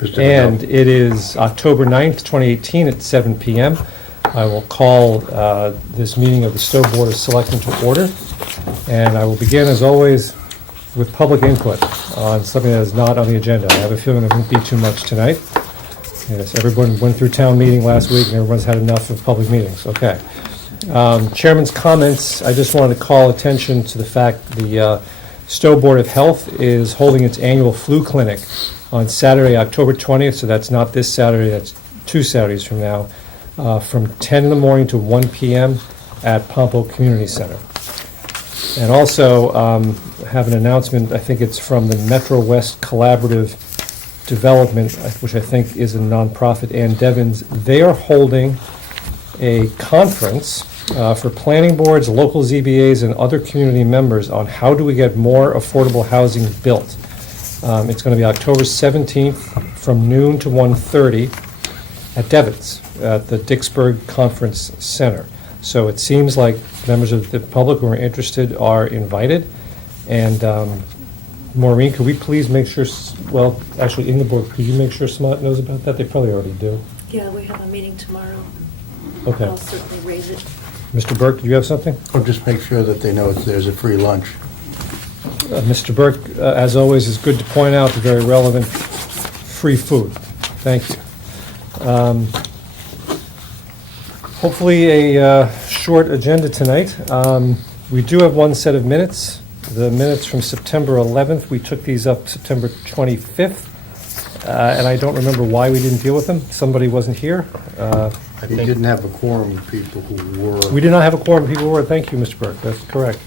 And it is October 9th, 2018 at 7 p.m. I will call this meeting of the Stow Board of Selectmen to order. And I will begin, as always, with public input on something that is not on the agenda. I have a feeling there won't be too much tonight. Yes, everyone went through town meeting last week and everyone's had enough of public meetings. Okay. Chairman's comments, I just wanted to call attention to the fact the Stow Board of Health is holding its annual flu clinic on Saturday, October 20th, so that's not this Saturday, that's 2 Saturdays from now, from 10 in the morning to 1 p.m. at Pompo Community Center. And also have an announcement, I think it's from the Metro West Collaborative Development, which I think is a nonprofit, and Devon's. They are holding a conference for planning boards, local ZBAs, and other community members on how do we get more affordable housing built. It's going to be October 17th from noon to 1:30 at Devon's at the Dicksburg Conference Center. So it seems like members of the public who are interested are invited. And Maureen, could we please make sure, well, actually in the board, could you make sure SMOT knows about that? They probably already do. Yeah, we have a meeting tomorrow. Okay. I'll certainly raise it. Mr. Burke, do you have something? Or just make sure that they know there's a free lunch. Mr. Burke, as always, is good to point out the very relevant free food. Thank you. Hopefully a short agenda tonight. We do have one set of minutes. The minutes from September 11th. We took these up September 25th, and I don't remember why we didn't deal with them. Somebody wasn't here. You didn't have a quorum of people who were. We did not have a quorum of people who were. Thank you, Mr. Burke. That's correct.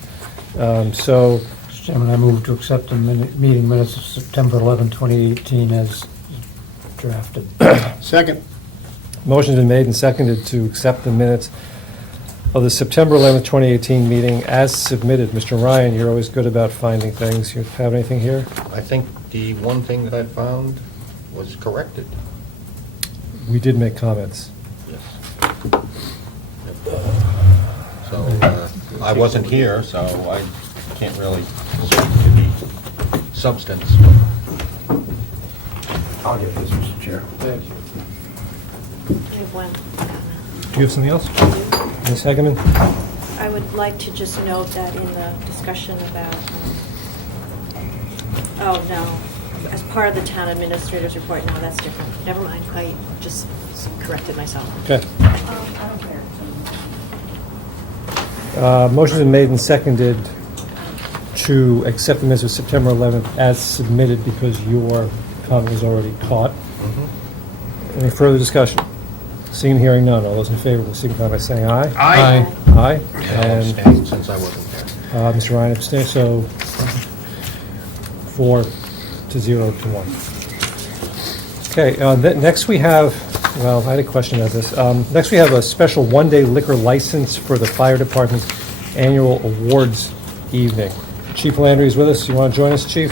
So. Mr. Chairman, I move to accept the meeting minutes of September 11, 2018 as drafted. Second. Motion's been made and seconded to accept the minutes of the September 11th, 2018 meeting as submitted. Mr. Ryan, you're always good about finding things. You have anything here? I think the one thing that I found was corrected. We did make comments. Yes. So I wasn't here, so I can't really speak to the substance. I'll get this, Mr. Chair. Thank you. I have one comment. Do you have something else? Ms. Hageman? I would like to just note that in the discussion about, oh, no, as part of the town administrator's report, no, that's different. Never mind, I just corrected myself. Okay. I don't care. Motion's been made and seconded to accept the minutes of September 11th as submitted because your comment was already caught. Any further discussion? Seeing and hearing none. All those in favor will signify by saying aye. Aye. Aye. And I'll And abstain since I wasn't there. Mr. Ryan abstains, so 4 to 0 to 1. Okay, next we have, well, I had a question about this. Next we have a special one-day liquor license for the fire department's annual awards evening. Chief Landry is with us. You want to join us, Chief?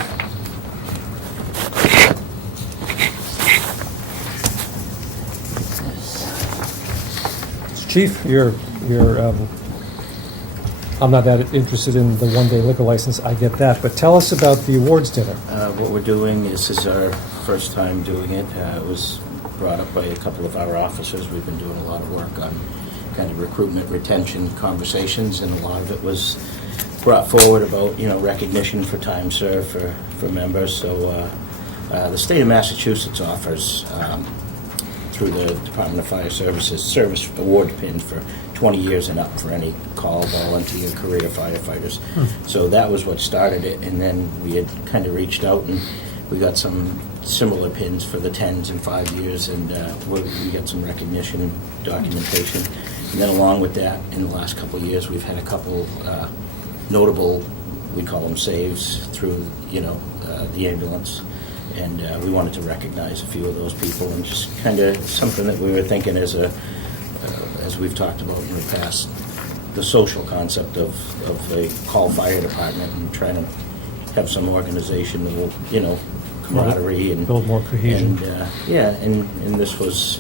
Chief, I'm not that interested in the one-day liquor license, I get that, but tell us about the awards dinner. What we're doing, this is our first time doing it. It was brought up by a couple of our officers. We've been doing a lot of work on kind of recruitment, retention conversations, and a lot of it was brought forward about, recognition for time served for members. So the state of Massachusetts offers, through the Department of Fire Services, service award pin for 20 years and up for any call, volunteer, career firefighters. So that was what started it, and then we had kind of reached out and we got some similar pins for the 10s and 5 years, and we got some recognition and documentation. And then along with that, in the last couple of years, we've had a couple notable, we call them saves, through, the ambulance. And we wanted to recognize a few of those people, and just kind of something that we were thinking as we've talked about in the past, the social concept of the call fire department and trying to have some organizational, camaraderie and build more cohesion. And this was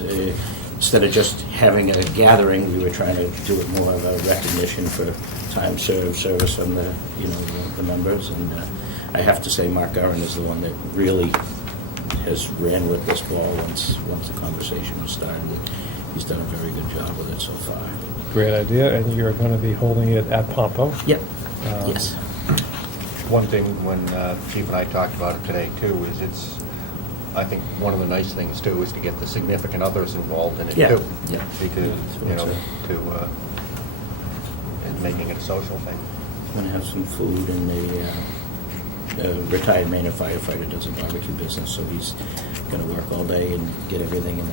instead of just having a gathering, we were trying to do it more of a recognition for time served, service from the members. And I have to say, Mark Gurin is the one that really has ran with this ball once the conversation was started. He's done a very good job with it so far. Great idea, and you're going to be holding it at Pompo? Yep. Yes. One thing, when Chief and I talked about it today too, is I think one of the nice things too is to get the significant others involved in it Yeah, too. yeah. Because, you know, So- and making it a social thing. Gonna have some food, and the retired main firefighter does a barbecue business, so he's gonna work all day and get everything, and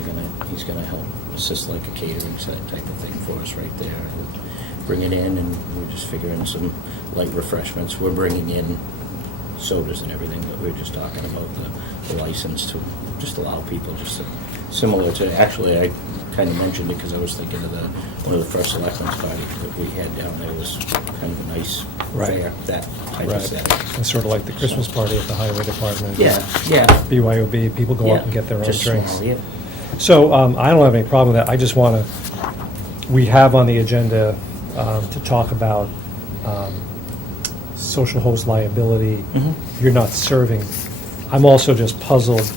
he's gonna help assist like a catering type of thing for us right there. He'll bring it in, and we're just figuring some light refreshments. We're bringing in sodas and everything, but we're just talking about the license to just allow people just to, similar to, actually, I kind of mentioned it because I was thinking of one of the first Selectmen's parties that we had down there was kind of a nice Right. fair, that type Right. of setting. It's sort of like the Christmas party at the Highway Department. Yeah, yeah. BYOB, people go Yeah, up and get their own just drinks. small, yeah. So I don't have any problem with that. I just want to, we have on the agenda to talk about social host liability. Mhm. You're not serving. I'm also just puzzled,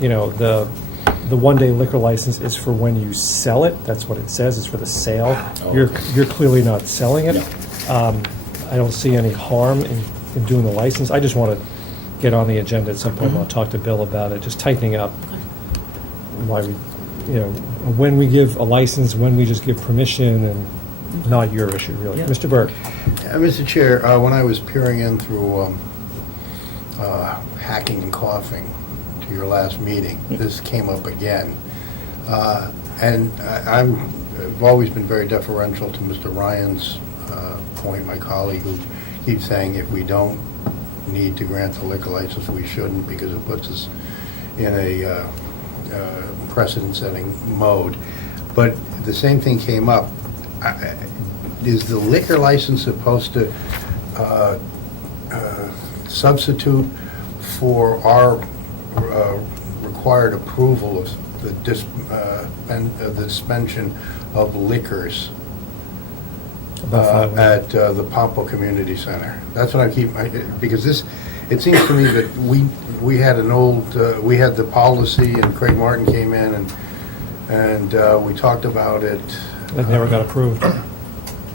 you know, the one-day liquor license is for when you sell it. That's what it says, it's for the sale. Oh, You're okay. you're clearly not selling it. No. I don't see any harm in doing the license. I just want to get on the agenda at some point, and I'll talk to Bill about it, just tightening up why we, you know, when we give a license, when we just give permission, and not your issue, really. Yeah. Mr. Burke? Mr. Chair, when I was peering in through hacking and coughing to your last meeting, this came up again. And I've always been very deferential to Mr. Ryan's point, my colleague, who keeps saying if we don't need to grant the liquor license, we shouldn't, because it puts us in a precedent-setting mode. But the same thing came up. Is the liquor license supposed to substitute for our required approval of the suspension of liquors at the Pompo Community Center? That's what because this, it seems to me that we had we had the policy, and Craig Martin came in and we talked about it. That never got approved.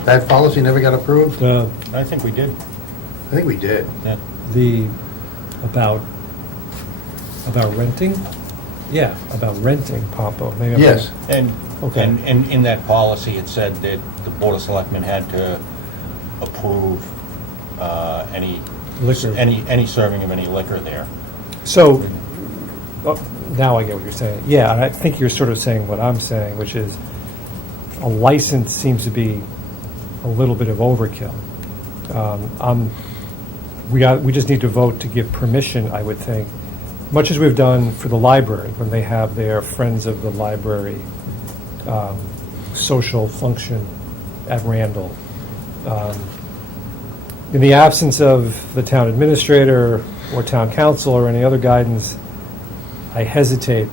That policy never got approved? I think we did. I think we did. Yeah. About renting? Yeah, about renting Pompo. Maybe I'm Yes. And, Okay. and in that policy, it said that the Board of Selectmen had to approve any Liquor. any serving of any liquor there. So, now I get what you're saying. Yeah, and I think you're sort of saying what I'm saying, which is a license seems to be a little bit of overkill. We just need to vote to give permission, I would think, much as we've done for the library, when they have their Friends of the Library social function at Randall. In the absence of the town administrator or town council or any other guidance, I hesitate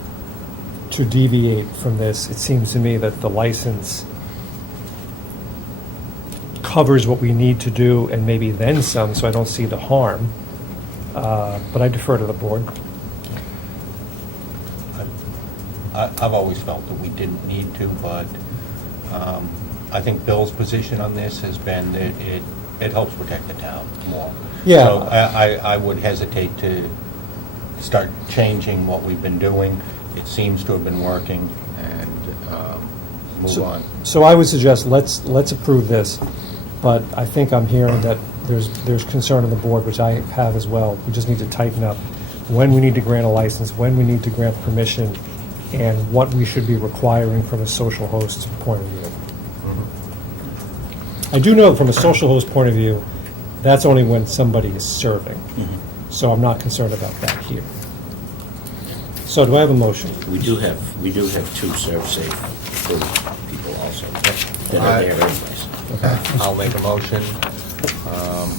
to deviate from this. It seems to me that the license covers what we need to do and maybe then some, so I don't see the harm. But I defer to the board. I've always felt that we didn't need to, but I think Bill's position on this has been that it helps protect the town more. Yeah. So I would hesitate to start changing what we've been doing. It seems to have been working, and move on. So I would suggest let's approve this, but I think I'm hearing that there's concern on the board, which I have as well. We just need to tighten up when we need to grant a license, when we need to grant permission, and what we should be requiring from a social host point of view. I do know from a social host point of view, that's only when somebody is serving. So I'm not concerned about that here. So do I have a motion? We do have two serve-safe food people also that are there anyways. I'll make a motion.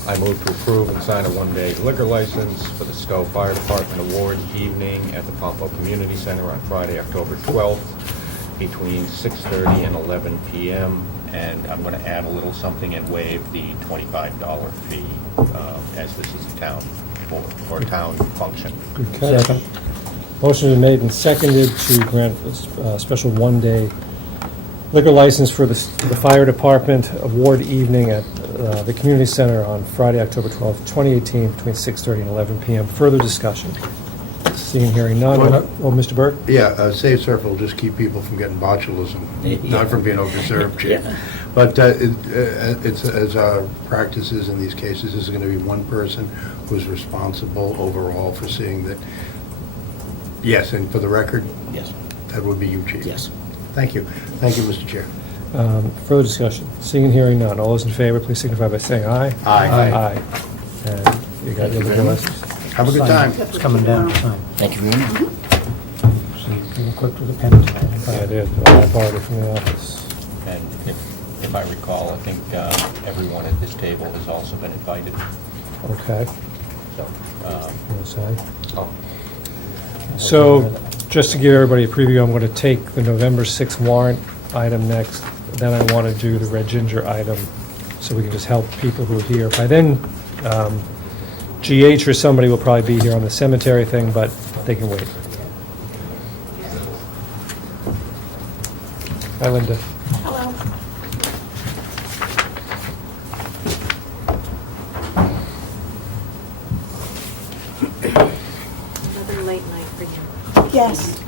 I move to approve and sign a one-day liquor license for the Stow Fire Department Awards evening at the Pompo Community Center on Friday, October 12th, between 6:30 and 11 p.m. And I'm going to add a little something and waive the $25 fee, as this is a town board or town function. Okay. Motion is made and seconded to grant a special one-day liquor license for the fire department award evening at the community center on Friday, October 12th, 2018, between 6:30 and 11 p.m. Further discussion? Seeing, hearing none. Oh, Mr. Burke? Yeah, Safe Surf will just keep people from getting botulism, not from being overserved, Chief. Yeah. But it's, as our practice is in these cases, this is going to be one person who's responsible overall for seeing that. Yes, and for the record, Yes. that would be you, Chief. Yes. Thank you. Thank you, Mr. Chair. Further discussion? Seeing and hearing none. All those in favor, please signify by saying aye. Aye. Aye. And you got your liquor license? Have a good time. It's coming down to sign. Thank you very much. So you can quick with a pen tonight. Yeah, I did. I borrowed it from the office. And if I recall, I think everyone at this table has also been invited. Okay. So, We'll say. oh, So, just to give everybody a preview, I'm going to take the November 6th warrant item next. Then I want to do the Red Ginger item, so we can just help people who are here. By then, GH or somebody will probably be here on the cemetery thing, but they can wait. Hi, Linda. Hello. Another late night for you. Yes,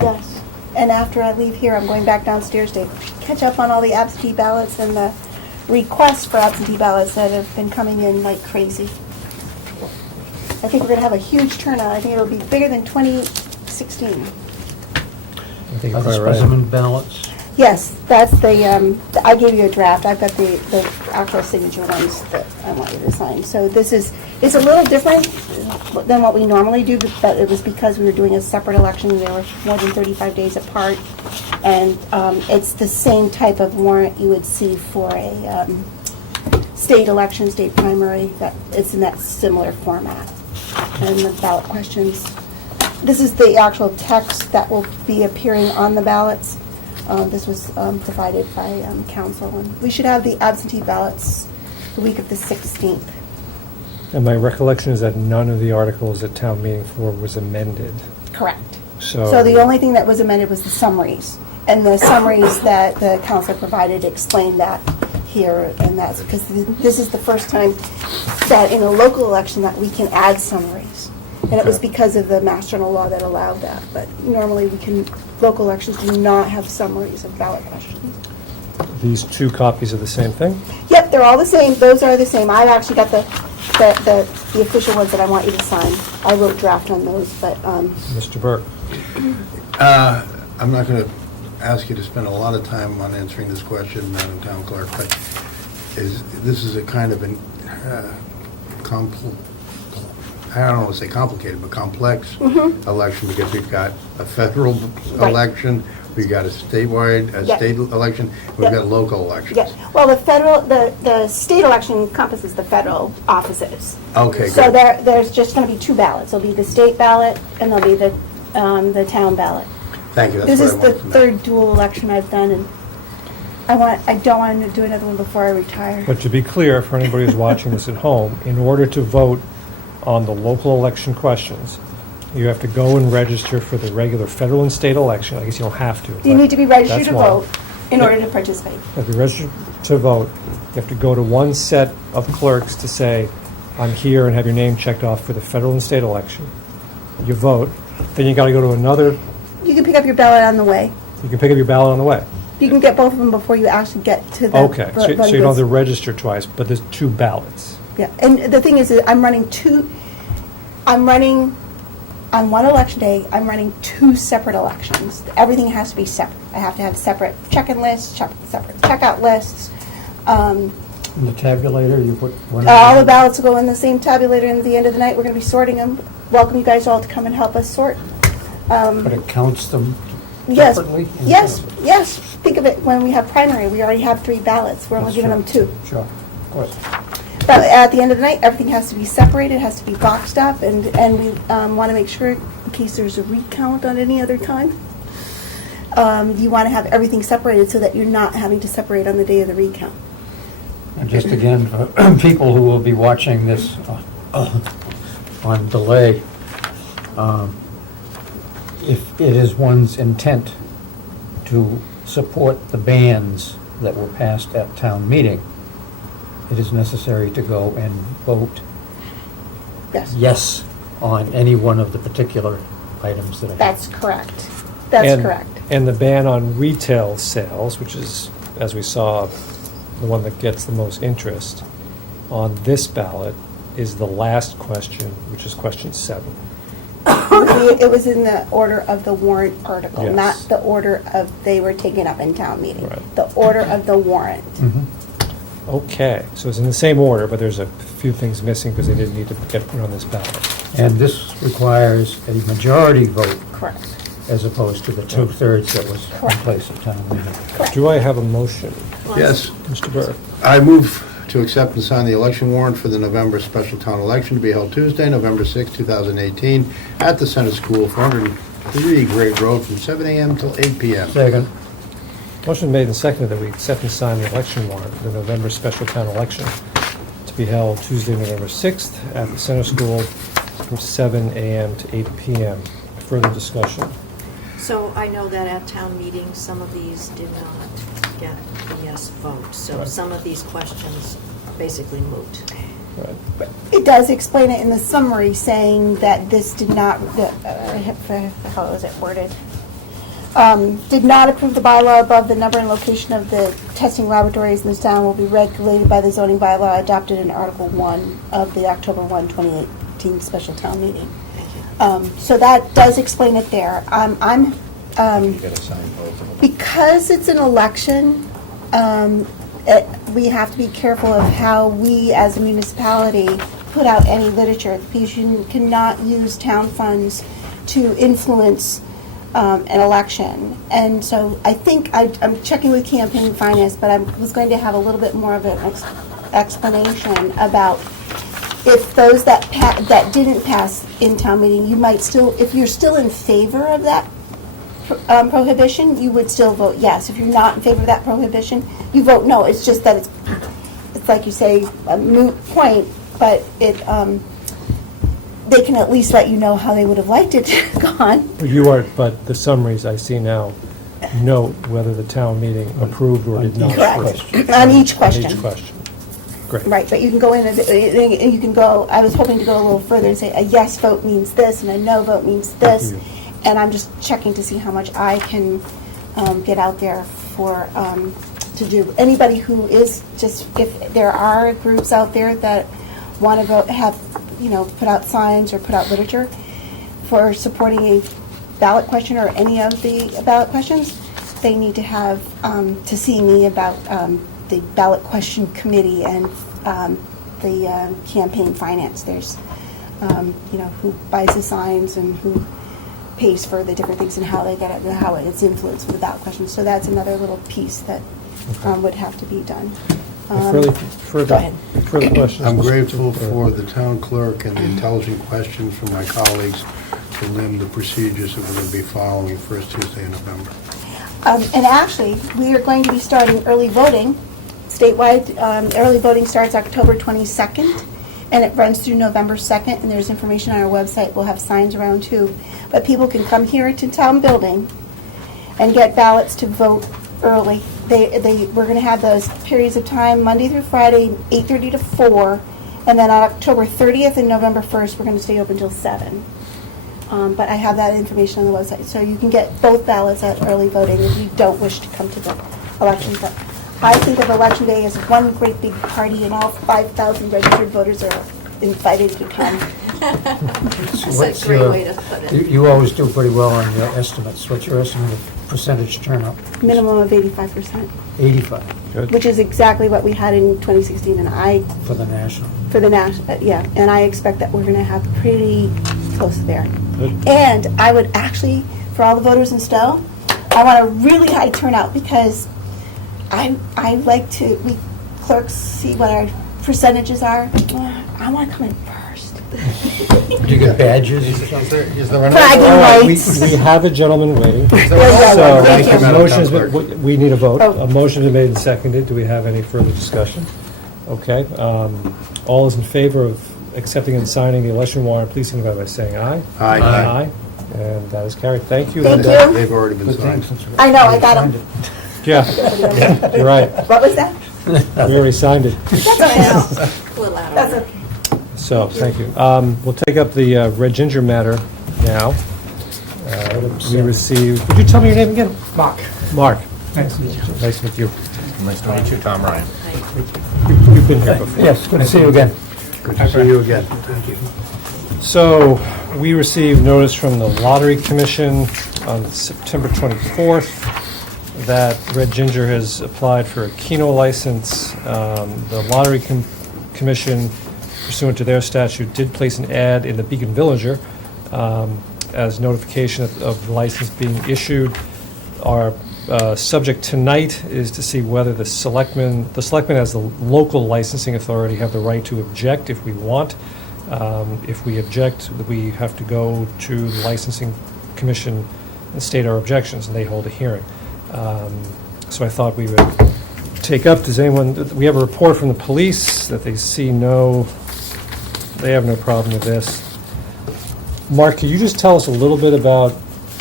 yes. And after I leave here, I'm going back downstairs to catch up on all the absentee ballots and the requests for absentee ballots that have been coming in like crazy. I think we're going to have a huge turnout. I think it'll be bigger than 2016. I think Are you're the probably right. specimen ballots? Yes, that's I gave you a draft. I've got the actual signature ones that I want you to sign. So it's a little different than what we normally do, but it was because we were doing a separate election. They were more than 35 days apart. And it's the same type of warrant you would see for a state election, state primary. That it's in that similar format. And the ballot questions. This is the actual text that will be appearing on the ballots. This was provided by council, and we should have the absentee ballots the week of the 16th. And my recollection is that none of the articles at town meeting floor was amended. Correct. So So the only thing that was amended was the summaries, and the summaries that the council provided explained that here, and that's because this is the first time that in a local election that we can add summaries. And it was Okay. because of the master general law that allowed that, but normally local elections do not have summaries of ballot questions. these two copies of the same thing? Yep, they're all the same, those are the same. I've actually got the official ones that I want you to sign. I wrote draft on those, but, Mr. Burke? I'm not going to ask you to spend a lot of time on answering this question, Madam Town Clerk, but this is a kind of I don't want to say complicated, but complex election, because we've got a federal Right. election, we've got a statewide, Yeah. state election, we've Yeah. got local elections. yeah. Well, the state election encompasses the federal offices. Okay, So good. there's just going to be two ballots. There'll be the state ballot and there'll be the town ballot. Thank you, that's This what I is the wanted to know. third dual election I've done, and I don't want to do another one before I retire. But to be clear, for anybody who's watching this at home, in order to vote on the local election questions, you have to go and register for the regular federal and state election. I guess you don't have to. You but need to be registered that's to one. vote in order to participate. You have to register to vote. You have to go to one set of clerks to say, I'm here, and have your name checked off for the federal and state election. You vote. Then you got to go to another. You can pick up your ballot on the way. You can pick up your ballot on the way. You can get both of them before you actually get to the Okay, so voting you don't have booths. to register twice, but there's two ballots. Yeah, and the thing is, I'm running on one election day, I'm running two separate elections. Everything has to be separate. I have to have separate check-in lists, separate checkout lists. In the tabulator, you put one. All the ballots will go in the same tabulator, and at the end of the night, we're going to be sorting them. Welcome you guys all to come and help us sort. But it counts them Yes, separately? yes, yes. Think of it, when we have primary, we already have 3 ballots. We're only That's giving true. them 2. Sure, of course. But at the end of the night, everything has to be separated, has to be boxed up, and we want to make sure, in case there's a recount on any other time, you want to have everything separated so that you're not having to separate on the day of the recount. And just again, for people who will be watching this on delay, if it is one's intent to support the bans that were passed at town meeting, it is necessary to go and vote Yes, yes on any one of the particular items that are. that's correct. That's And- correct. And the ban on retail sales, which is, as we saw, the one that gets the most interest on this ballot, is the last question, which is question 7. It was in the order of the warrant article, Yes. not the order of they were taken up in town meeting. Right. The order of the warrant. Mhm. Okay, so it's in the same order, but there's a few things missing because they didn't need to get put on this ballot. And this requires a majority vote Correct. as opposed to the 2/3 that was in Correct. place at town meeting. Correct. Do I have a motion? Yes, Mr. Burke? I move to accept and sign the election warrant for the November special town election to be held Tuesday, November 6, 2018, at the Center School, 403 Great Road, from 7 a.m. till 8 p.m. Second. Motion made and seconded that we accept and sign the election warrant for the November special town election to be held Tuesday, November 6th at the Center School from 7 a.m. to 8 p.m. Further discussion? So I know that at town meeting, some of these did not get the yes vote. So Right. some of these questions are basically moot. Right. It does explain it in the summary, saying that this did not, how was it worded? Did not approve the bylaw above the number and location of the testing laboratories in this town will be regulated by the zoning bylaw adopted in Article 1 of the October 1, 2018 special town meeting. Thank you. So that does explain it there. You gotta sign both of them. Because it's an election, we have to be careful of how we, as a municipality, put out any literature, because you cannot use town funds to influence an election. And so I think, I'm checking with campaign finance, but I was going to have a little bit more of an explanation about if those that didn't pass in town meeting, you might still, if you're still in favor of that prohibition, you would still vote yes. If you're not in favor of that prohibition, you vote no. It's just that it's like you say, a moot point, but it, they can at least let you know how they would have liked it gone. But the summaries I see now note whether the town meting approved or did not Correct. approve. On each question. On each question. Great. Right, but you can go in and you can go, I was hoping to go a little further and say a yes vote means this and a no vote means this. Mhm. And I'm just checking to see how much I can get out there for, to do. Anybody who is just, if there are groups out there that want to go have, put out signs or put out literature for supporting a ballot question or any of the ballot questions, they need to have, to see me about the ballot question committee and the campaign finance. There's, who buys the signs and who pays for the different things and how they get it and how it's influenced with the ballot questions. So that's another little piece that would have to be done. Further Go ahead. questions? I'm Mr. grateful Burke? for the town clerk and the intelligent questions from my colleagues to limb the procedures that we're going to be following first Tuesday in November. And actually, we are going to be starting early voting. Statewide, early voting starts October 22nd, and it runs through November 2nd, and there's information on our website. We'll have signs around too. But people can come here to town building and get ballots to vote early. We're going to have those periods of time, Monday through Friday, 8:30 to 4, and then on October 30th and November 1st, we're going to stay open till 7. But I have that information on the website, so you can get both ballots at early voting if you don't wish to come to the election. But I think of Election Day as one great big party, and all 5,000 registered voters are invited to come. That's a great way to put it. You always do pretty well on your estimates. What's your estimate of percentage turnout? Minimum of 85%, 85 Good. which is exactly what we had in 2016, and for the national. for the national, yeah, and I expect that we're going to have pretty close there. Good. And I would actually, for all the voters in Stow, I want a really high turnout because I like to, we clerks see what our percentages are. I want to come in first. Do you get badges or something? Bragging All right, rights. we have a gentleman waiting. Yeah, yeah, So, thank you. a motion's been- we need a vote. Oh. A motion is made and seconded. Do we have any further discussion? Okay. All those in favor of accepting and signing the election warrant, please signify by saying aye. Aye. Aye. And that is carried. Thank you, Thank Linda. you. They've already been Good thing, signed. since we- I know, I got signed them. it. Yeah, you're right. What was that? We already signed it. That's okay. A little louder. That's okay. So, thank you. We'll take up the Red Ginger matter now. We received, would you tell me your name again? Mark. Mark. Nice to meet you. Nice to meet you. Nice to meet you, Tom Ryan. You've been here before. Yes, good to see you again. Good to see you again. Thank you. So, we received notice from the Lottery Commission on September 24th that Red Ginger has applied for a Keno license. The Lottery Commission, pursuant to their statute, did place an ad in the Beacon Villager as notification of the license being issued. Our subject tonight is to see whether the selectmen as the local licensing authority have the right to object if we want. If we object, we have to go to the licensing commission and state our objections, and they hold a hearing. So I thought we would take up, we have a report from the police that they have no problem with this. Mark, could you just tell us a little bit about,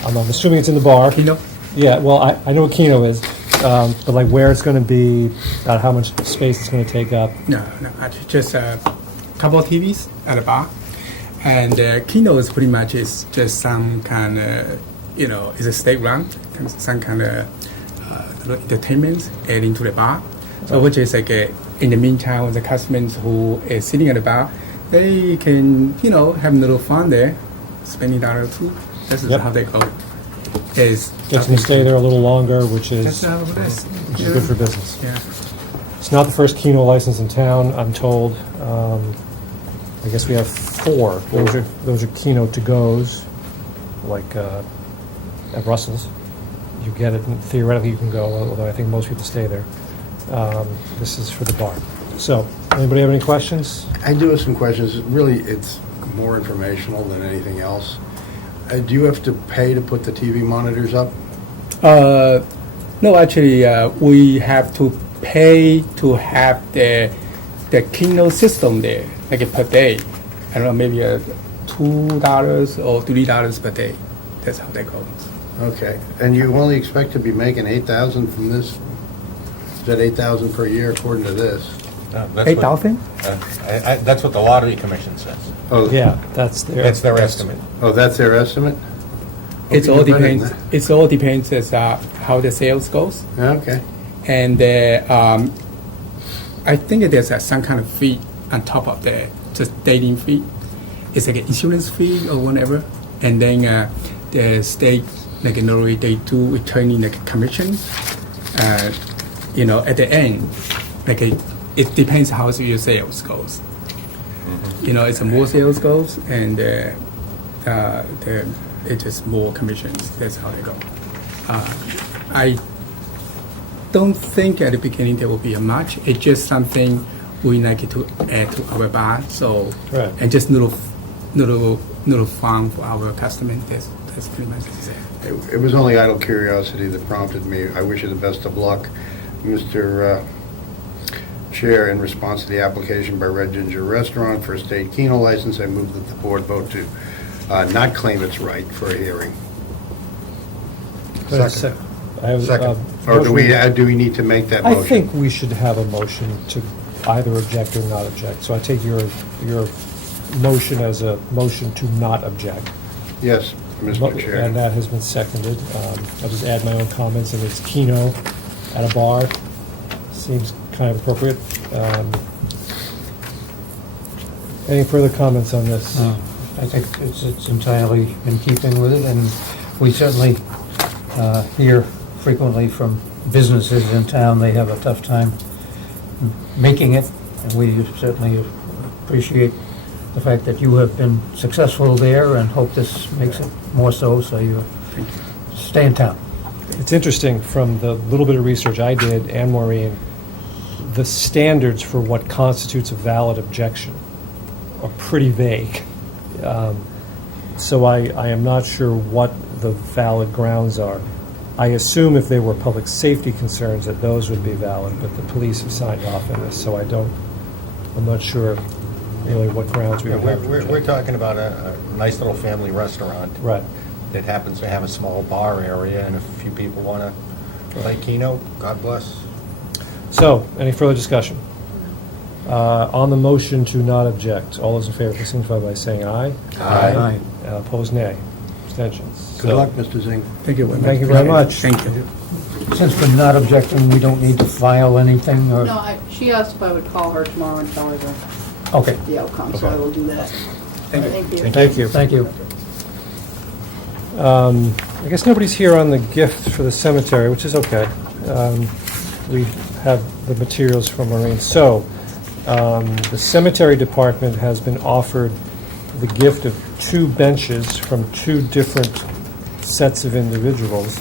I'm assuming it's in the bar. Kino? Yeah, well, I know what Keno is, but like where it's going to be, about how much space it's going to take up. No, actually just a couple of TVs at the bar. And Kino is pretty much is just some kind of, it's a state run, some kind of entertainment adding to the bar. So which is like in the meantime, the customers who is sitting at the bar, they can, have a little fun there, spending $1 or $2. This is Yep. how they go. Is Gets them to stay there a little longer, which That's is how it is. good for business. Yeah. It's not the first Keno license in town, I'm told. I guess we have 4. Those are Keno to-goes, like at Russell's. You get it, and theoretically you can go, although I think most people stay there. This is for the bar. So, anybody have any questions? I do have some questions. Really, it's more informational than anything else. Do you have to pay to put the TV monitors up? No, actually, we have to pay to have the Kino system there, like per day. I don't know, maybe $2 or $3 per day. That's how that goes. Okay. And you only expect to be making $8,000 from this? Is that $8,000 per year according to this? That's 8,000? That's what the Lottery Commission says. Oh, Yeah, that's their estimate. Oh, that's their estimate? It all Okay, better than depends. It all depends as how the sales goes, that. Okay. and I think there's some kind of fee on top of the just dating fee. It's like an insurance fee or whatever, and then the state like normally they do returning like a commission. At the end, like it depends how your sales goes. It's a more sales goes, and it's just more commissions. That's how they go. I don't think at the beginning there will be a much. It's just something we like to add to our bar. So Right. and just little fun for our customers. That's pretty much it. It was only idle curiosity that prompted me. I wish you the best of luck, Mr. Chair. In response to the application by Red Ginger Restaurant for a state Keno license, I move that the board vote to not claim its right for a hearing. Second. Second. Or do we need to make that I motion? think we should have a motion to either object or not object. So I take your motion as a motion to not object. Yes, Mr. Chair. And that has been seconded. I'll just add my own comments, and it's Keno at a bar. Seems kind of appropriate. Any further comments on this? I think it's entirely in keeping with it, and we certainly hear frequently from businesses in town, they have a tough time making it, and we certainly appreciate the fact that you have been successful there and hope this makes it more so you stay in town. It's interesting, from the little bit of research I did, and Maureen, the standards for what constitutes a valid objection are pretty vague. So I am not sure what the valid grounds are. I assume if they were public safety concerns that those would be valid, but the police have signed off on this, so I'm not sure really what grounds we would have to We're object. talking about a nice little family restaurant. Right. that happens to have a small bar area, and if a few people want to play Keno, God bless. So, any further discussion? On the motion to not object, all those in favor, please signify by saying aye. Aye. Opposed, nay. Abstentions. Good luck, Mr. Zing. Thank you very much. Thank you very much. Thank you. Since we're not objecting, we don't need to file anything, or? No, she asked if I would call her tomorrow and tell her Okay, the outcome, so I will do that. Thank you. Thank you. Thank you. thank you. I guess nobody's here on the gift for the cemetery, which is okay. We have the materials from Maureen. So, the cemetery department has been offered the gift of 2 benches from 2 different sets of individuals.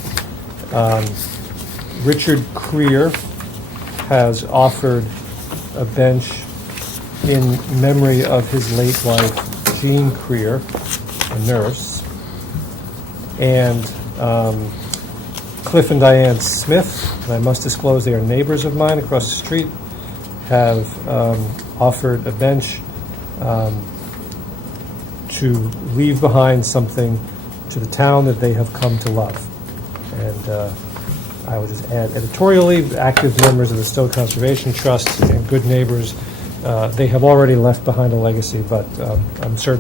Richard Creer has offered a bench in memory of his late wife, Jean Creer, a nurse. And Cliff and Diane Smith, and I must disclose they are neighbors of mine across the street, have offered a bench to leave behind something to the town that they have come to love. And I would just add editorially, active members of the Stow Conservation Trust and good neighbors, they have already left behind a legacy, but I'm sure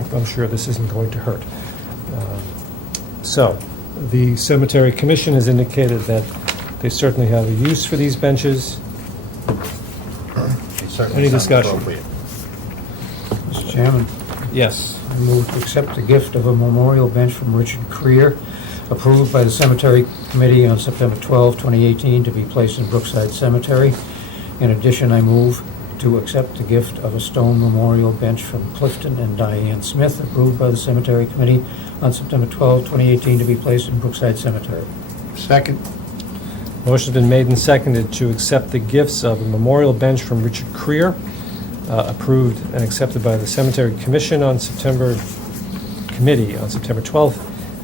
this isn't going to hurt. So, the Cemetery Commission has indicated that they certainly have a use for these benches. It certainly Any sounds discussion? appropriate. Mr. Chairman, Yes. I move to accept the gift of a memorial bench from Richard Creer, approved by the Cemetery Committee on September 12, 2018, to be placed in Brookside Cemetery. In addition, I move to accept the gift of a stone memorial bench from Clifton and Diane Smith, approved by the Cemetery Committee on September 12, 2018, to be placed in Brookside Cemetery. Second? Motion's been made and seconded to accept the gifts of a memorial bench from Richard Creer, approved and accepted by the Cemetery Commission on September 12th,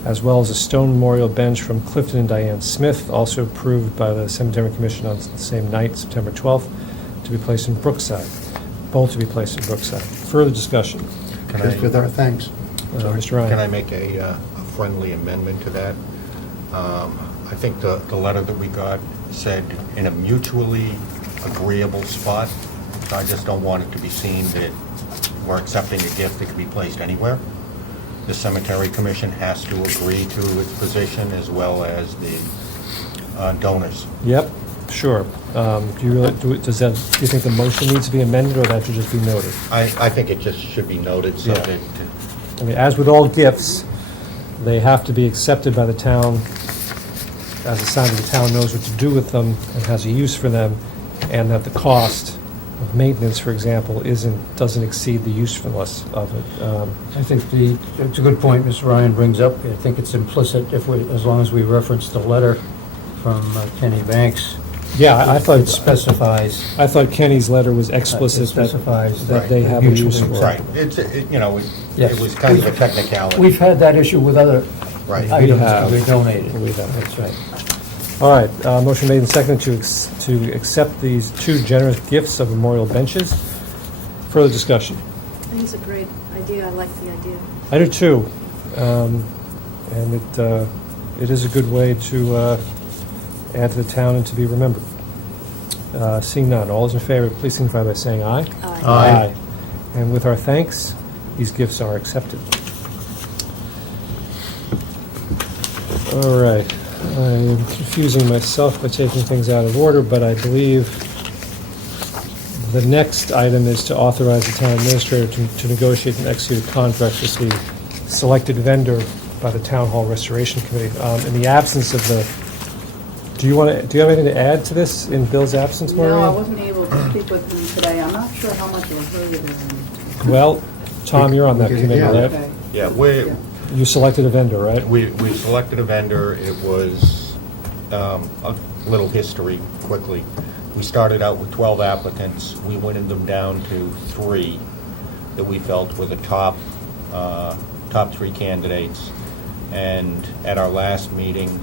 as well as a stone memorial bench from Clifton and Diane Smith, also approved by the Cemetery Commission on the same night, September 12th, to be placed in Brookside. Both to be placed in Brookside. Further discussion? Can Just with our thanks. Mr. Ryan? Can I make a friendly amendment to that? I think the letter that we got said in a mutually agreeable spot. So I just don't want it to be seen that we're accepting a gift that can be placed anywhere. The Cemetery Commission has to agree to its position as well as the donors. Yep, sure. Do you think the motion needs to be amended, or that should just be noted? I think it just should be noted so Yeah. that I mean, as with all gifts, they have to be accepted by the town as a sign that the town knows what to do with them and has a use for them, and that the cost of maintenance, for example, doesn't exceed the usefulness of it. I think it's a good point Mr. Ryan brings up. I think it's implicit as long as we reference the letter from Kenny Banks. Yeah, I It thought specifies. I thought Kenny's letter was It explicit specifies that they have a use for it. right. Yes. It was kind of a technicality. We've had that issue with other Right. items have. that we donated. We have. That's right. All right, motion made and seconded to accept these 2 generous gifts of memorial benches. Further discussion? I think it's a great idea. I like the idea. I do too, and it is a good way to add to the town and to be remembered. Seeing none, all those in favor, please signify by saying aye. Aye. And with our thanks, these gifts are accepted. All right, I am confusing myself by taking things out of order, but I believe the next item is to authorize the town administrator to negotiate and execute a contract with the selected vendor by the Town Hall Restoration Committee. In the absence of the, do you have anything to add to this in Bill's absence, Maureen? No, I wasn't able to speak with him today. I'm not sure how much of a hurry it is. Well, Tom, you're on that committee, Yeah. right? Okay. Yeah, You selected a vendor, right? we selected a vendor. It was a little history quickly. We started out with 12 applicants. We winnowed them down to 3 that we felt were the top 3 candidates. And at our last meeting,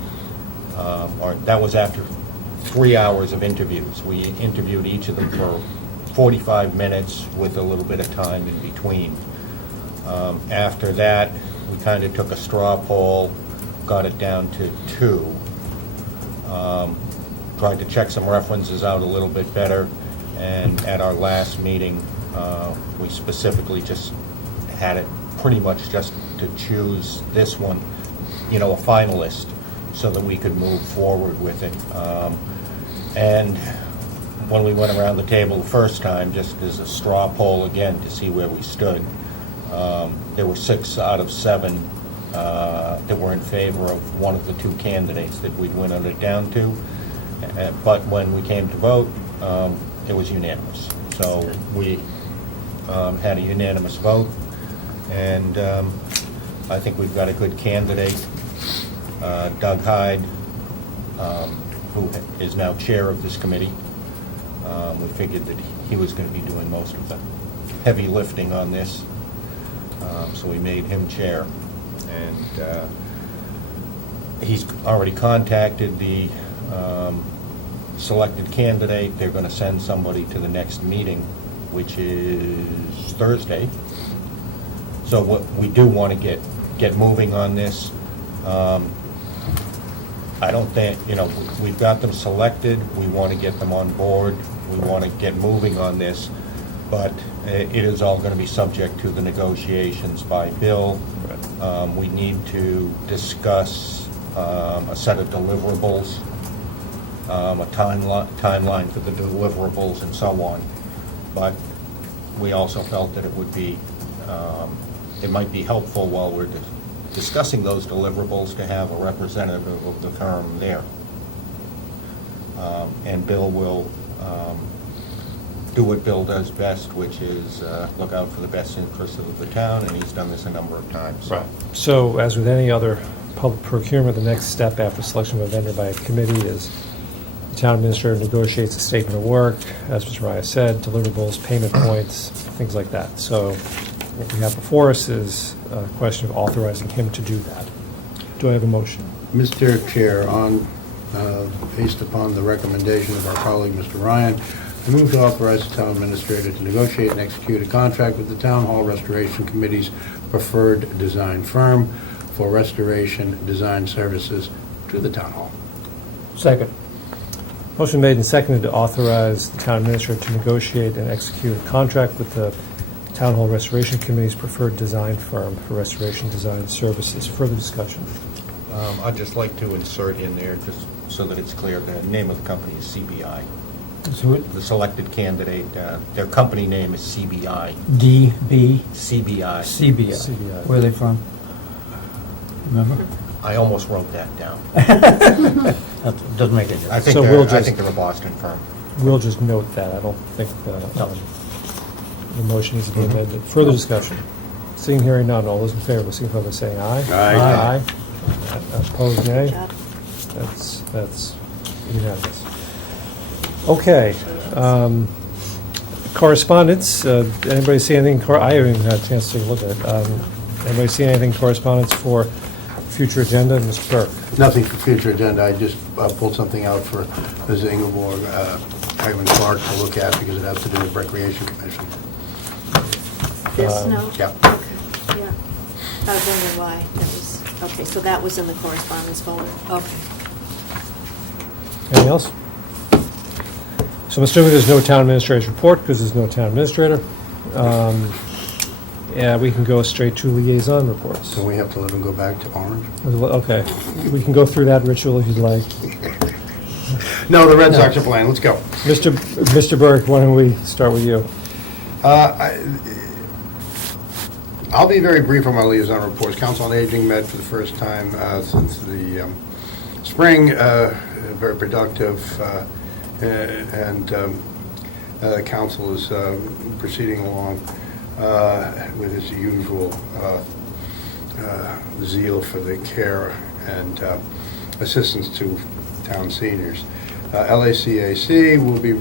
or that was after 3 hours of interviews. We interviewed each of them for 45 minutes with a little bit of time in between. After that, we kind of took a straw poll got it down to 2. Tried to check some references out a little bit better, and at our last meeting, we specifically just had it pretty much just to choose this one, a finalist, so that we could move forward with it. And when we went around the table the first time, just as a straw poll again to see where we stood, there were 6 out of 7 that were in favor of one of the 2 candidates that we'd winnow it down to. But when we came to vote, it was unanimous. So we had a unanimous vote, and I think we've got a good candidate. Doug Hyde, who is now chair of this committee. We figured that he was going to be doing most of the heavy lifting on this, so we made him chair. And he's already contacted the selected candidate. They're going to send somebody to the next meeting, which is Thursday. So what we do want to get moving on this. I don't think, we've got them selected. We want to get them on board. We want to get moving on this. But it is all going to be subject to the negotiations by Bill. We need to discuss a set of deliverables, a timeline for the deliverables and so on. But we also felt that it would be, it might be helpful while we're discussing those deliverables to have a representative of the firm there. And Bill will do what Bill does best, which is look out for the best interests of the town, and he's done this a number of times. Right. So as with any other public procurement, the next step after selection of a vendor by a committee is the town administrator negotiates a statement of work, as Mr. Ryan said, deliverables, payment points, things like that. So what we have before us is a question of authorizing him to do that. Do I have a motion? Mr. Chair, based upon the recommendation of our colleague, Mr. Ryan, I move to authorize the town administrator to negotiate and execute a contract with the Town Hall Restoration Committee's preferred design firm for restoration design services to the Town Hall. Second. Motion made and seconded to authorize the town administrator to negotiate and execute a contract with the Town Hall Restoration Committee's preferred design firm for restoration design services. Further discussion? I'd just like to insert in there, just so that it's clear, the name of the company is CBI. So it, The selected candidate, their company name is CBI. DB, CBI. CBI. CBI. Where are they from? Remember? I almost wrote that down. That doesn't make a difference. I think So they're, we'll I just- think they're a Boston firm. We'll just note that. I don't think the motion needs to be amended. Further discussion? Seeing, hearing none, all those in favor will signify by saying aye. Aye. Opposed, nay? Good job. That's unanimous. Okay. Correspondence. Anybody see anything? I haven't even had a chance to take a look at it. Anybody see anything correspondence for future agenda? Mr. Burke? Nothing for future agenda. I just pulled something out for Ms. Ingeborg, Ivan Clark to look at because it has to do with Recreation Commission. This, no? Yeah. Okay, yeah. I was wondering why that was, okay, so that was in the correspondence folder. Okay. Anything else? So I'm assuming there's no town administrator's report because there's no town administrator. Yeah, we can go straight to liaison reports. So we have to let him go back to Orange? Okay, we can go through that ritual if you'd like. No, the Red Sox are playing. Let's go. Mr. Burke, why don't we start with you? I'll be very brief on my liaison reports. Council on Aging met for the first time since the spring, very productive, and the council is proceeding along with its usual zeal for the care and assistance to town seniors. LACAC will be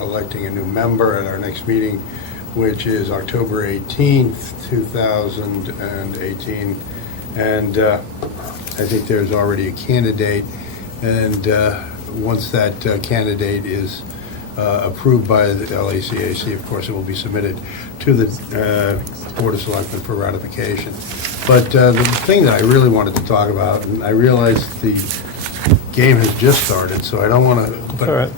electing a new member at our next meeting, which is October 18th, 2018. And I think there's already a candidate. And once that candidate is approved by the LACAC, of course, it will be submitted to the Board of Selectmen for ratification. But the thing that I really wanted to talk about, and I realize the game has just started, so I don't want to, All right.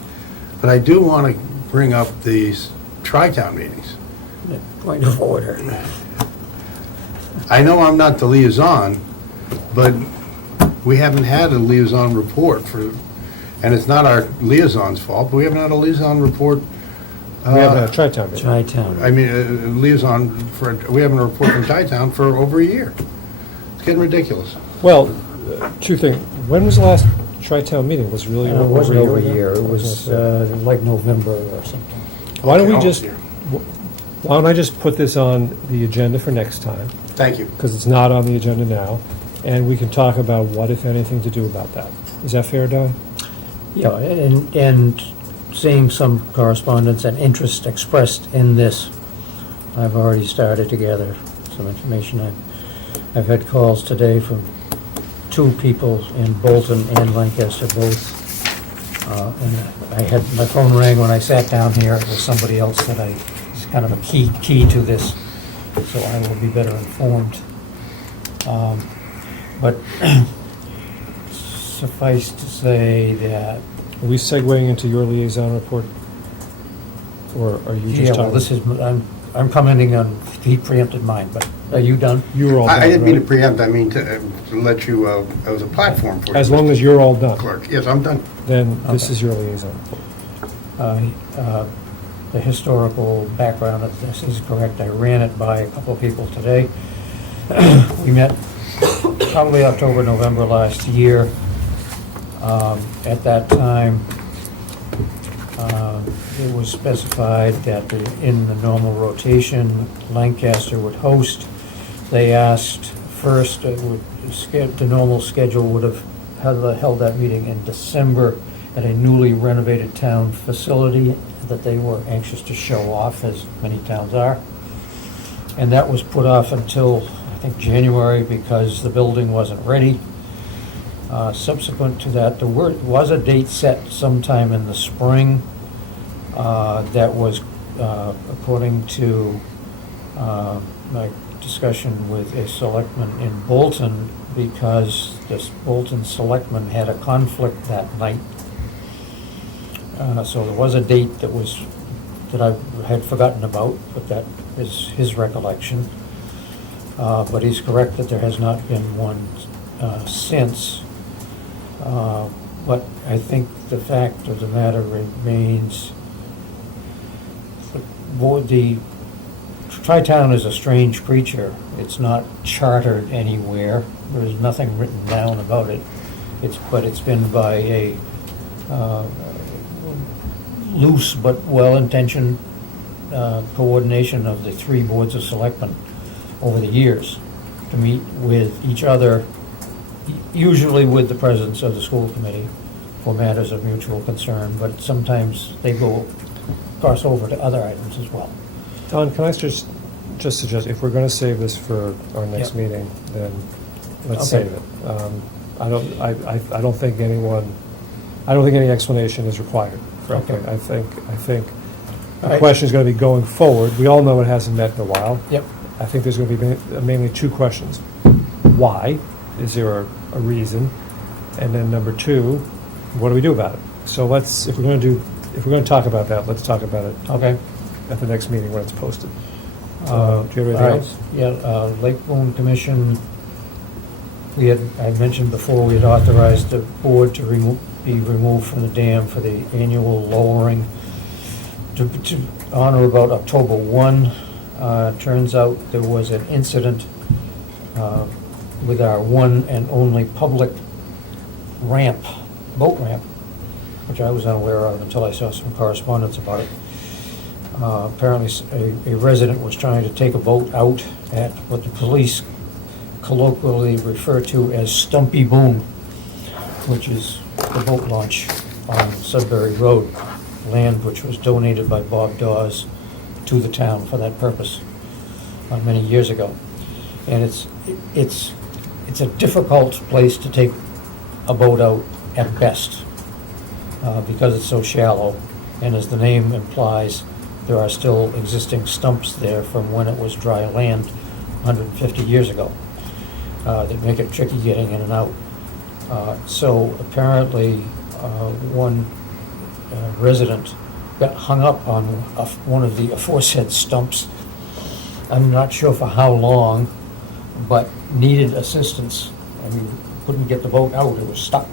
but I do want to bring up these tri-town meetings. Point of order. I know I'm not the liaison, but we haven't had a liaison report for, and it's not our liaison's fault, but we haven't had a liaison report. We haven't had a tri-town meeting. Chi-town. I mean, liaison for, we haven't a report from Chi-town for over a year. It's getting ridiculous. Well, two things. When was the last tri-town meeting? Was it really It wasn't over a ago? year, it was like November or something. Why don't we Okay, just, why don't I just put this on the agenda for next time? Thank you. Because it's not on the agenda now, and we can talk about what, if anything, to do about that. Is that fair, Don? Yeah, and seeing some correspondence and interest expressed in this, I've already started to gather some information. I've had calls today from 2 people in Bolton and Lancaster both. And I had, my phone rang when I sat down here. It was somebody else that is kind of a key to this, so I will be better informed. But suffice to say that, Are we segueing into your liaison report? Or are you yeah, just well, talking? this is, I'm commenting on, he preempted mine, but are you done? You were all done, I didn't mean to right? preempt, I mean to let you, as a platform for you. As long as you're all done, Clerk, yes, I'm done. then this Okay. is your liaison report. The historical background of this is correct. I ran it by a couple of people today. We met probably October, November last year. At that time, it was specified that in the normal rotation, Lancaster would host. They asked first, the normal schedule would have held that meeting in December at a newly renovated town facility that they were anxious to show off, as many towns are. And that was put off until, I think, January, because the building wasn't ready. Subsequent to that, there was a date set sometime in the spring that was, according to my discussion with a selectman in Bolton, because this Bolton selectman had a conflict that night. So there was a date that I had forgotten about, but that is his recollection. But he's correct that there has not been one since. But I think the fact of the matter remains, the Tri-Town is a strange creature. It's not chartered anywhere. There's nothing written down about it. But it's been by a loose but well-intentioned coordination of the 3 boards of selectmen over the years to meet with each other, usually with the presence of the school committee for matters of mutual concern, but sometimes they cross over to other items as well. Don, can I just suggest, if we're going to save this for our next Yep. meeting, then let's Okay. save it. I don't think any explanation is required, frankly. Okay. I think All the right. question is going to be going forward. We all know it hasn't met in a while. Yep. I think there's going to be mainly 2 questions. Why? Is there a reason? And then number 2, what do we do about it? So if we're going to talk about that, let's talk about it Okay. at the next meeting when it's posted. Do you have All anything right. else? Yeah, Lake Boone Commission, I mentioned before, we had authorized the board to be removed from the dam for the annual lowering to on or about October 1. Turns out there was an incident with our one and only public boat ramp, which I was unaware of until I saw some correspondence about it. Apparently, a resident was trying to take a boat out at what the police colloquially refer to as Stumpy Boone, which is the boat launch on Sudbury Road, land which was donated by Bob Dawes to the town for that purpose many years ago. And it's a difficult place to take a boat out at best because it's so shallow. And as the name implies, there are still existing stumps there from when it was dry land 150 years ago. that make it tricky getting in and out. So apparently, one resident got hung up on one of the aforesaid stumps. I'm not sure for how long, but needed assistance. I mean, couldn't get the boat out, it was stuck,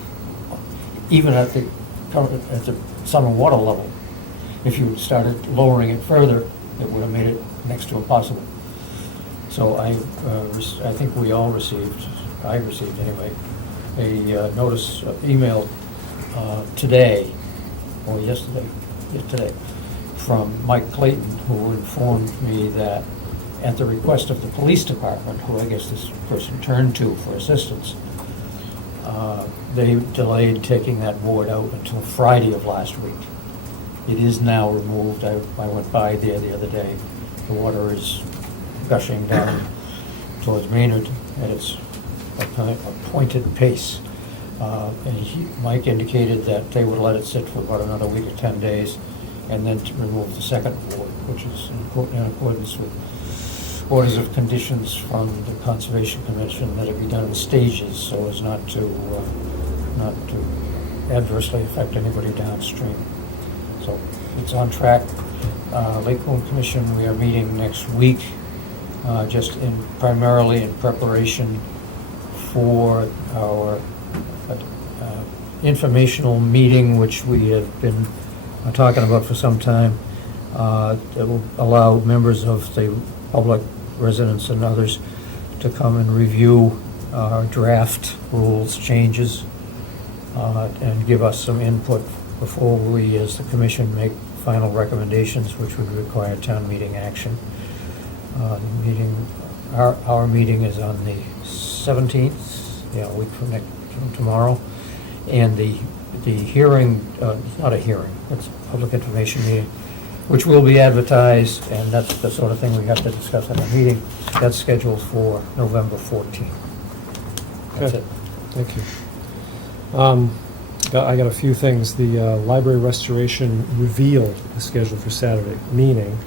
even at the summer water level. If you started lowering it further, it would have made it next to impossible. So I think we all received, I received anyway, a notice, email today, or yesterday, from Mike Clayton, who informed me that at the request of the police department, who I guess this person turned to for assistance, they delayed taking that board out until Friday of last week. It is now removed. I went by there the other day. The water is gushing down towards Maynard at its appointed pace. Mike indicated that they would let it sit for about another week or 10 days and then to remove the second board, which is in accordance with orders of conditions from the Conservation Commission that it be done in stages so as not to adversely affect anybody downstream. So it's on track. Lakeland Commission, we are meeting next week, just primarily in preparation for our informational meeting, which we have been talking about for some time, that will allow members of the public, residents and others to come and review our draft rules changes and give us some input before we, as the commission, make final recommendations, which would require town meeting action. Our meeting is on the 17th, a week from tomorrow, and the hearing, not a hearing, it's a public information meeting, which will be advertised, and that's the sort of thing we have to discuss at the meeting. That's scheduled for November 14th. That's Okay. it. Thank you. I got a few things. The library restoration revealed the schedule for Saturday, meaning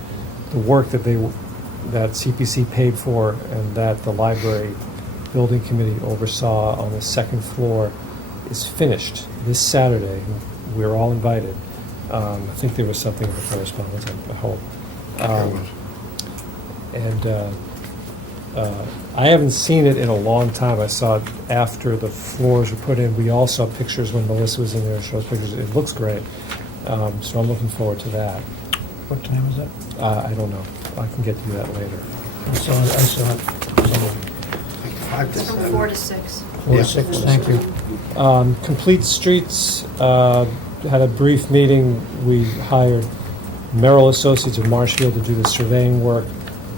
the work that CPC paid for and that the library building committee oversaw on the second floor is finished this Saturday. We're all invited. I think there was something in the correspondence, I hope. I haven't seen it in a long time. I saw it after the floors were put in. We all saw pictures when Melissa was in there, shows pictures. It looks great. So I'm looking forward to that. What time is it? I don't know. I can get to that later. I saw it. It's from 4 to 6. 4 to 6, thank you. Complete Streets had a brief meeting. We hired Merrill Associates of Marshfield to do the surveying work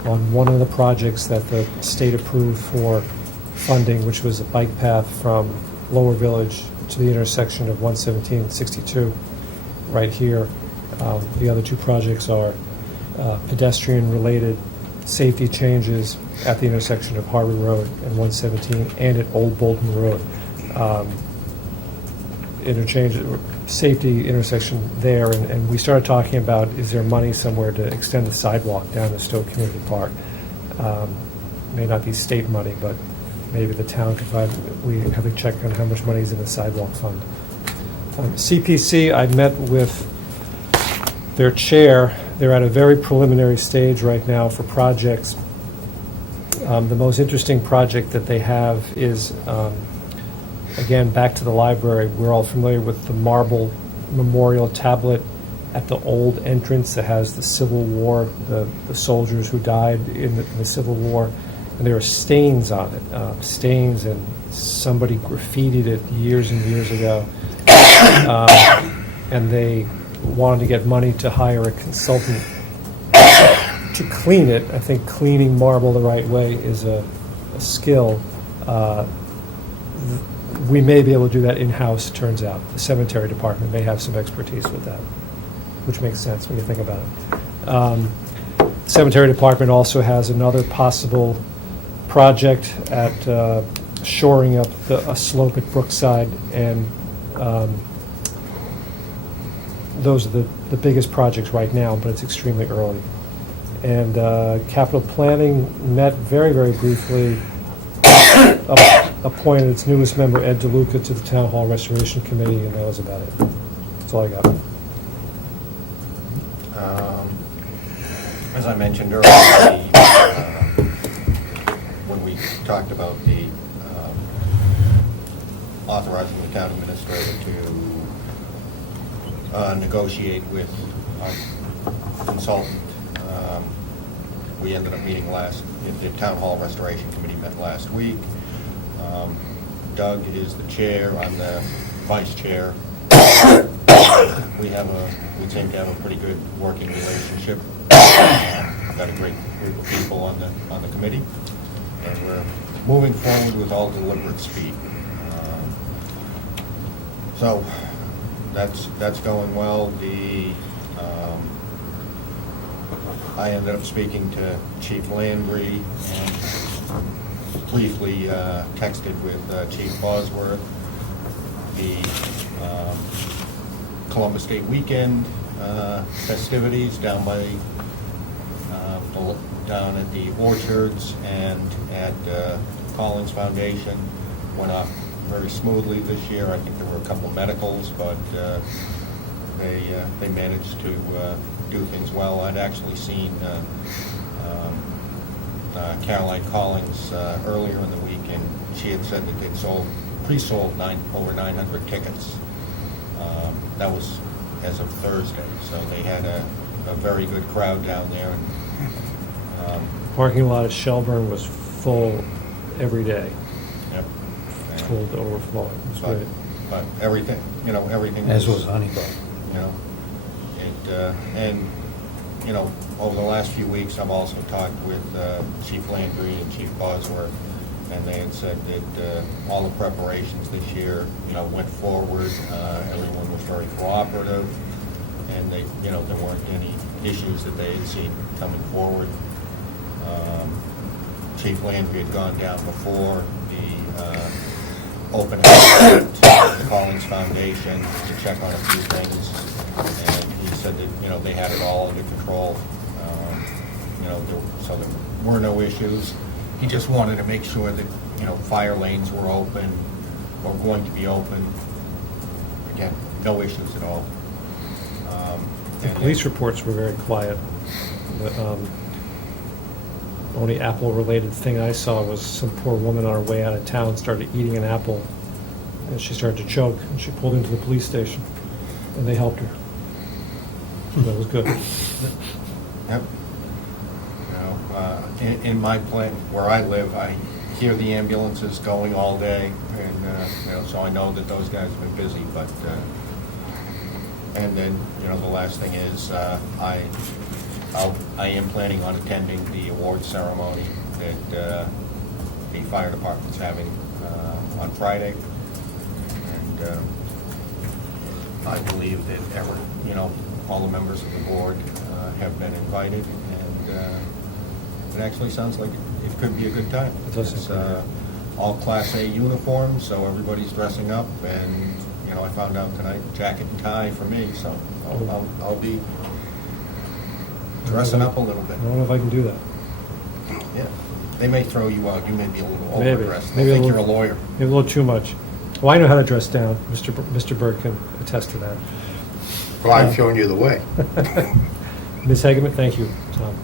on one of the projects that the state approved for funding, which was a bike path from Lower Village to the intersection of 117 and 62, right here. The other two projects are pedestrian-related safety changes at the intersection of Harbor Road and 117 and at Old Bolton Road. Safety intersection there, and we started talking about, is there money somewhere to extend the sidewalk down to Stow Community Park? May not be state money, but maybe the town could find. We have to check on how much money is in the sidewalk fund. CPC, I met with their chair. They're at a very preliminary stage right now for projects. The most interesting project that they have is again, back to the library. We're all familiar with the marble memorial tablet at the old entrance that has the Civil War, the soldiers who died in the Civil War, and there are stains on it, stains, and somebody graffitied it years and years ago, and they wanted to get money to hire a consultant to clean it. I think cleaning marble the right way is a skill. We may be able to do that in-house, it turns out. The cemetery department may have some expertise with that, which makes sense when you think about it. Cemetery department also has another possible project at shoring up a slope at Brookside, and those are the biggest projects right now, but it's extremely early. And capital planning met very, very briefly appointed its newest member, Ed DeLuca, to the Town Hall Restoration Committee, and that was about it. That's all I got. As I mentioned earlier, when we talked about the authorizing the town administrator to negotiate with our consultant, we ended up meeting the Town Hall Restoration Committee met last week. Doug is the chair, I'm the vice chair. We seem to have a pretty good working relationship. Got a great group of people on the committee, and we're moving forward with all deliberate speed. So that's going well. I ended up speaking to Chief Landry and briefly texted with Chief Bosworth. The Columbus Day weekend festivities down at the Orchards and at Collins Foundation went off very smoothly this year. I think there were a couple of medicals, but they managed to do things well. I'd actually seen Caroline Collins earlier in the week, and she had said that they'd pre-sold over 900 tickets. That was as of Thursday, so they had a very good crowd down there. And, Parking lot at Shelburne was full every day. yep. Full to overflowing. It was great. But everything, everything As was Honeyball. And over the last few weeks, I've also talked with Chief Landry and Chief Bosworth, and they had said that all the preparations this year, went forward. Everyone was very cooperative, and there weren't any issues that they had seen coming forward. Chief Landry had gone down before the open house at the Collins Foundation to check on a few things, and he said that they had it all under control. So there were no issues. He just wanted to make sure that fire lanes were open or going to be open. Again, no issues at all. The police reports were very quiet. The only apple-related thing I saw was some poor woman on her way out of town started eating an apple, and she started to choke, and she pulled into the police station, and they helped her. That was good. Yep. In my plant where I live, I hear the ambulances going all day, and so I know that those guys have been busy. But and then the last thing is I am planning on attending the award ceremony that the fire department's having on Friday, and I believe that all the members of the board have been invited, and it actually sounds like it could be a good time. It does It's sound all Class A uniforms, so everybody's dressing up, and I found out tonight jacket and tie for me, so I'll be dressing up a little bit. I don't know if I can do that. Yeah, they may throw you out. You may be a little Maybe. overdressed. Maybe They a think little- you're a lawyer. Maybe a little too much. Well, I know how to dress down. Mr. Bird can attest to that. Well, I've shown you the way. Ms. Hageman, thank you, Tom.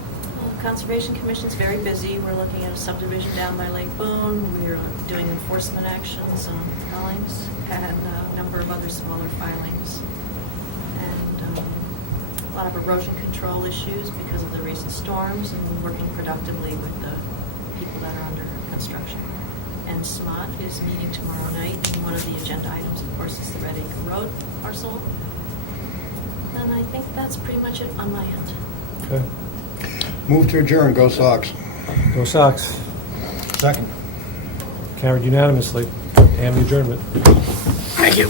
Conservation Commission's very busy. We're looking at a subdivision down by Lake Boone. We're doing enforcement actions on filings and a number of other smaller filings. And a lot of erosion control issues because of the recent storms, and working productively with the people that are under construction. And SMOT is meeting tomorrow night, and one of the agenda items, of course, is the Red Acre Road parcel. And I think that's pretty much it on my end. Okay. Move to adjourn, go Sox. Go Sox. Second. Carried unanimously. And the adjournment. Thank you.